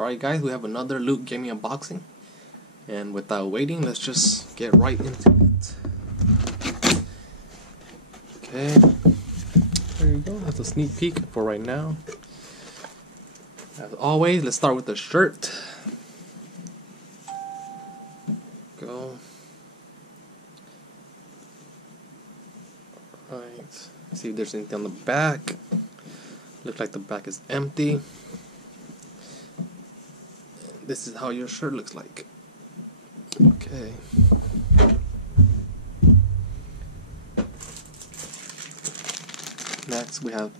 Alright guys, we have another Loot Gaming unboxing, and without waiting, let's just get right into it. Okay, there you go, that's a sneak peek for right now. As always, let's start with the shirt. Go. Alright, see if there's anything on the back. Looks like the back is empty. This is how your shirt looks like. Okay. Next we have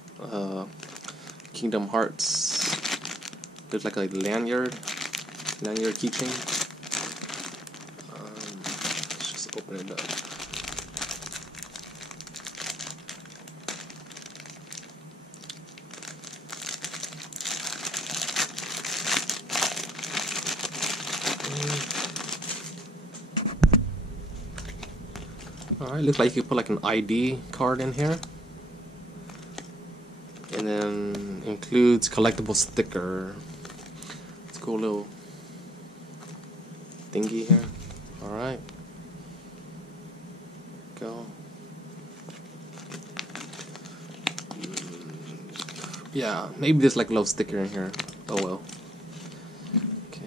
Kingdom Hearts. Looks like a lanyard keychain. Let's just open it up. Alright, looks like you can put like an ID card in here. And then includes collectible sticker. It's a cool little thingy here. Alright. Go. Yeah, maybe there's like a little sticker in here. Oh well. Okay.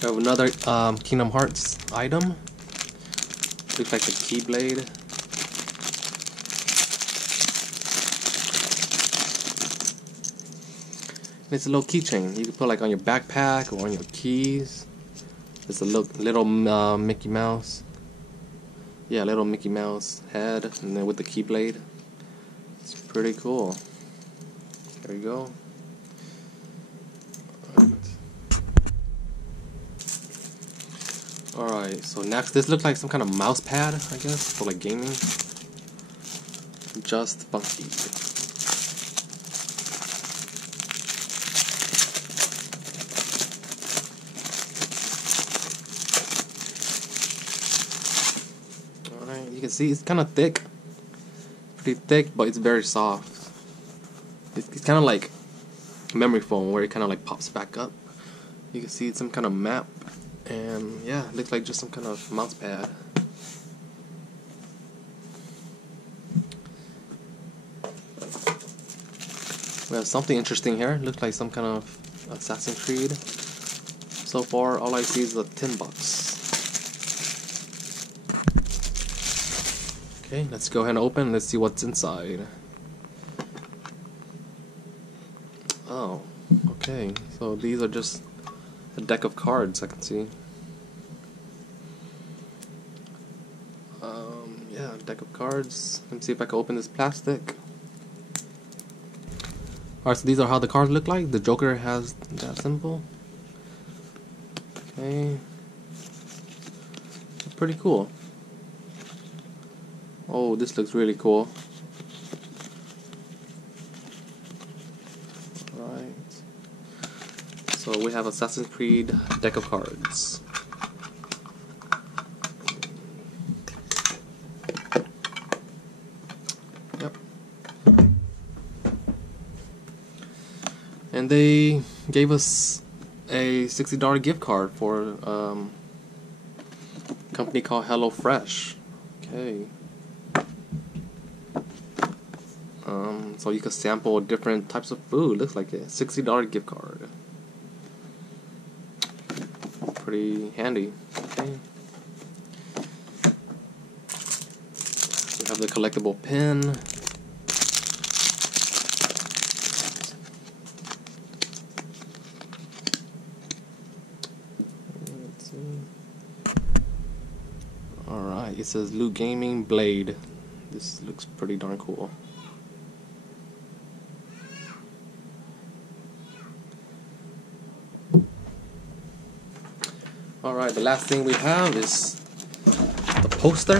We have another Kingdom Hearts item. Looks like the Keyblade. It's a little keychain. You can put like on your backpack or on your keys. It's a little Mickey Mouse. Yeah, little Mickey Mouse head, and then with the Keyblade. It's pretty cool. There you go. Alright, so next, this looks like some kind of mouse pad, I guess, for like gaming. Just funky. Alright, you can see it's kind of thick. Pretty thick, but it's very soft. It's kind of like memory foam, where it kind of like pops back up. You can see it's some kind of map. And yeah, it looks like just some kind of mouse pad. We have something interesting here. Looks like some kind of Assassin's Creed. So far, all I see is a tin box. Okay, let's go ahead and open. Let's see what's inside. Oh, okay. So these are just a deck of cards I can see. Yeah, deck of cards. Let me see if I can open this plastic. Alright, so these are how the cards look like. The Joker has that symbol. Okay. Pretty cool. Oh, this looks really cool. Alright. So we have Assassin's Creed deck of cards. Yep. And they gave us a $60 gift card for a company called HelloFresh. Okay. So you can sample different types of food. Looks like a $60 gift card. Pretty handy. Okay. We have the collectible pin. Let's see. Alright, it says Loot Gaming Blade. This looks pretty darn cool. Alright, the last thing we have is the poster.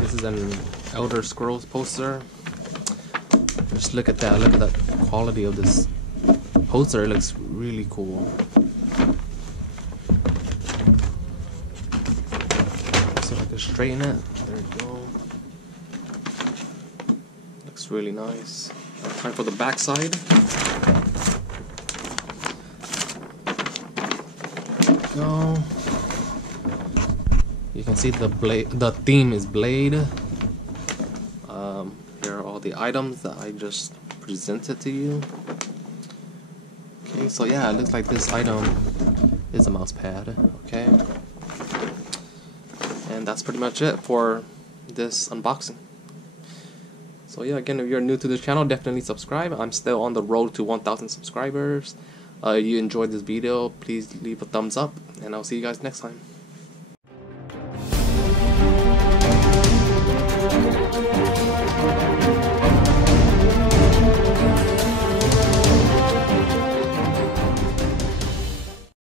This is an Elder Scrolls poster. Just look at that. Look at the quality of this poster. It looks really cool. So I can straighten it. There we go. Looks really nice. Time for the back side. go. You can see the blade. The theme is blade. Here are all the items that I just presented to you. Okay, so yeah, it looks like this item is a mouse pad. Okay, and that's pretty much it for this unboxing. So yeah, again, if you're new to this channel, definitely subscribe. I'm still on the road to 1,000 subscribers. You enjoyed this video, please leave a thumbs up, and I'll see you guys next time.